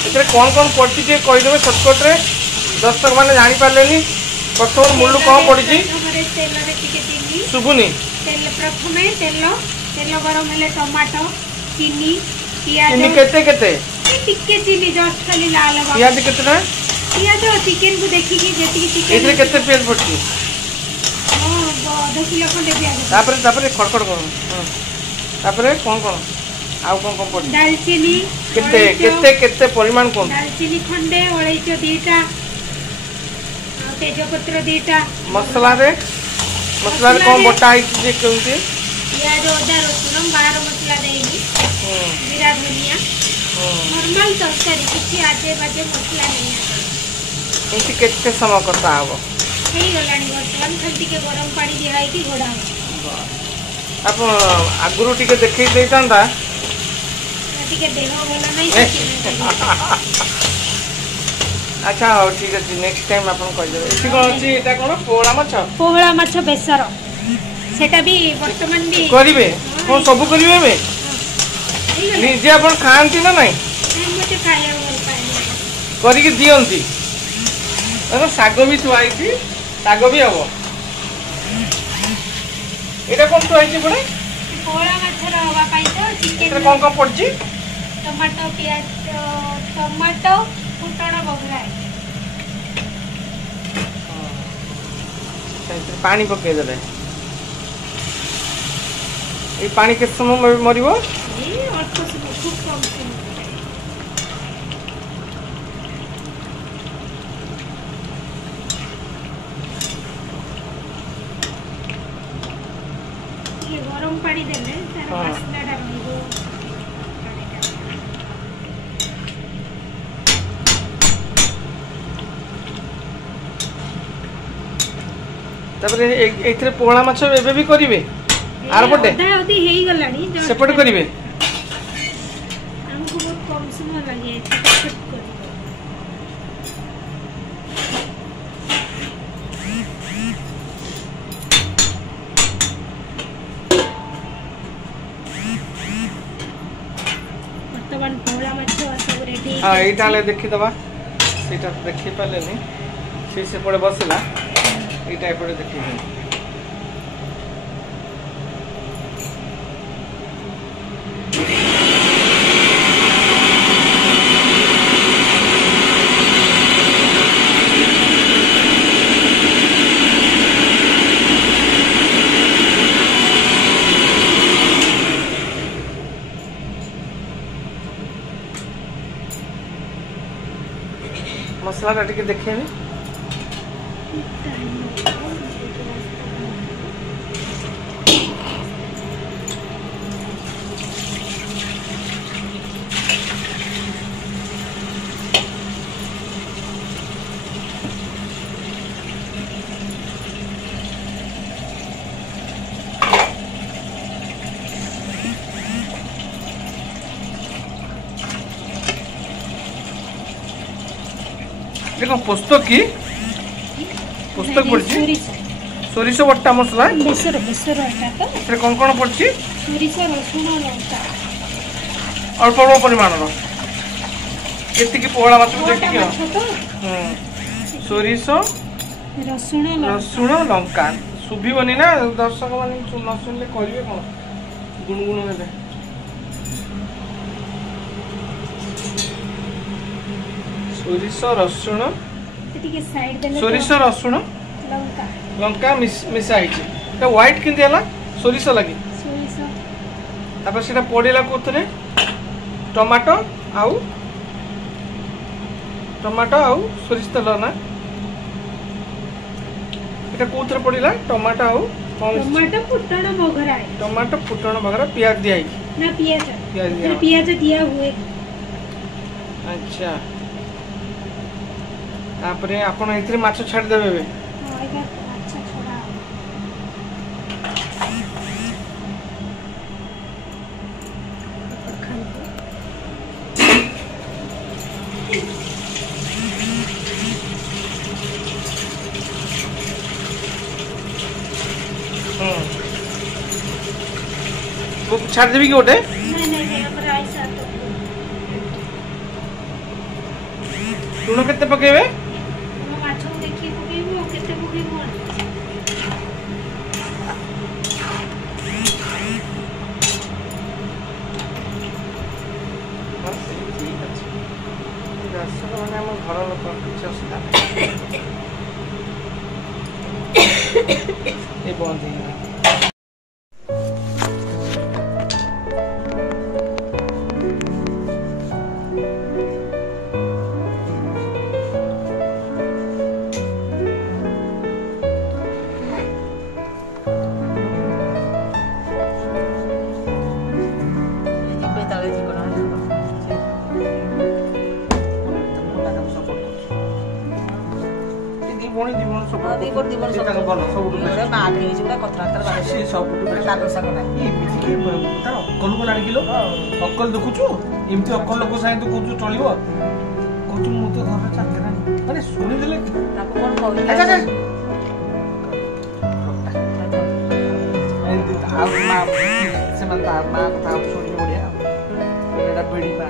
एथरे कौन कौन पड़ती जे कहि देबे शॉर्टकट रे दर्शक माने जानि पारलेनी प्रथम मुल्लु कौन पड़ी तेल रे टिके चीनी सुबुनी तेल प्रथमे तेल तेल गरम हेले टमाटो चीनी पियाज चीनी केते केते टिके चीनी जस्ट खाली लाल बाबा पियाज केतेटा पियाज चिकन को देखि कि जेति चिकन एथरे केते पियाज पड़ती आधा किलो खंडे पियाज तापरे तापरे खड़खड़ करू तापरे कौन कौन आउ कौन पड़ी दालचीनी केते केते केते परिमाण कौन दालचीनी खंडे ओळैचो दीटा तेजपत्र दीटा मसला रे कौन बटा आई जे केउती पियाज अदा रसुन बाहर मसला देनी जीरा धनिया नॉर्मल तरकारी किछि आजे बाजे मसला नहीं आ एंती केते समय करता हबो हेई गलानी वर्तमान खाली के गरम पानी दिहाई कि घोड़ा आप आगुरु टिके देखै दैतांता टिके देह भला नहीं अच्छा हो ठीक है नेक्स्ट टाइम अपन कह देबे एठी कोन अछि एटा कोन पोहळा माछ बेसर सेटा भी वर्तमान भी करिवे कोन सब करिवे बे निजे अपन खांती ना नहीं मते खाया बोल पाए करी के दियंती अरे सागो भी तो आइछि सागो भी हबो एटा कोन तो आइछि पड़े पोहळा माछ रो हवा पाई तो चिकन कौन कौन पड़छि टमाटो प्याज टमाटो फुटण बगरा पानी पके देले ए पानी के समय मरिबो ए अल्प समय खूब कम समय ये गरम पानी देले तार वासनाटा रहइबो तापर एथरे पोहळा माछ एबे भी करिवे आर पटे दादी हेई गलानी सेपट करिवे हमको बहुत कम समय लागे छट कर वर्तमान पोहळा माछ सब रेडी हां एटा ले देखि दबा सेटा देखि पालेनी से पड़े बसला एटा एपड़े देखि मसला टिके देखेबे देखो पुस्तक की पुस्तक पड़छि सोरिस बट्टा मसला बेसर बेसर एटा तो कौन कौन पड़छि सोरिस रसुन लंका अल्प अल्प परिमाण रो केति की पोहळा माछ देखि सोरिस रसुन लंका सुभिबनी ना दर्शक माने न सुनले करिवे कोन गुणगुण हेले सोरिस रसुन टिके साइड देले सोरिस रसुन लंका लंका मिसा आइछि त व्हाइट किंदी हला सोरिस लागि सोरिस तापर सेटा पड़िला कोथरे टमाटो आउ सोरिस तेल ना एटा कोथरे पड़िला टमाटो आउ टमाटो फुटण बघरा प्याज दिया ना प्याज दिया हुए अच्छा तापरे आपण इथरे माछ छाड़ देबे बे हां एटा अच्छा छोड़ा वो छाड़ देबी कि ओटे नहीं हमरा ऐसा तो ଲୁଣ କେତେ ପକେଇବେ? ମୁଁ ମାଛକୁ ଦେଖିକି ପକେଇବି ଆଉ କେତେ ପକେଇବି କଣ? ଠିକ୍ ଅଛି ଦର୍ଶକ ମାନେ ଆମ ଘର ଲୋକ କିଛି ଅସୁବିଧା ନାହିଁ। ଏ ବନ୍ଦ ହେଇଗଲା। ଅକଲ ଦେଖୁଛୁ ଏମିତି ଅକଲ ଲୋକ ସାଙ୍ଗେ କହୁଛୁ ଚଳିବ କହୁଛୁ ମୁଁ ତ ଘର ଚାକିରି ମାନେ ଶୁଣିଦେଲେ ସେମାନେ ତା ମା କଥା ଶୁଣିବେ ବଢିଆ ବିଡି ମା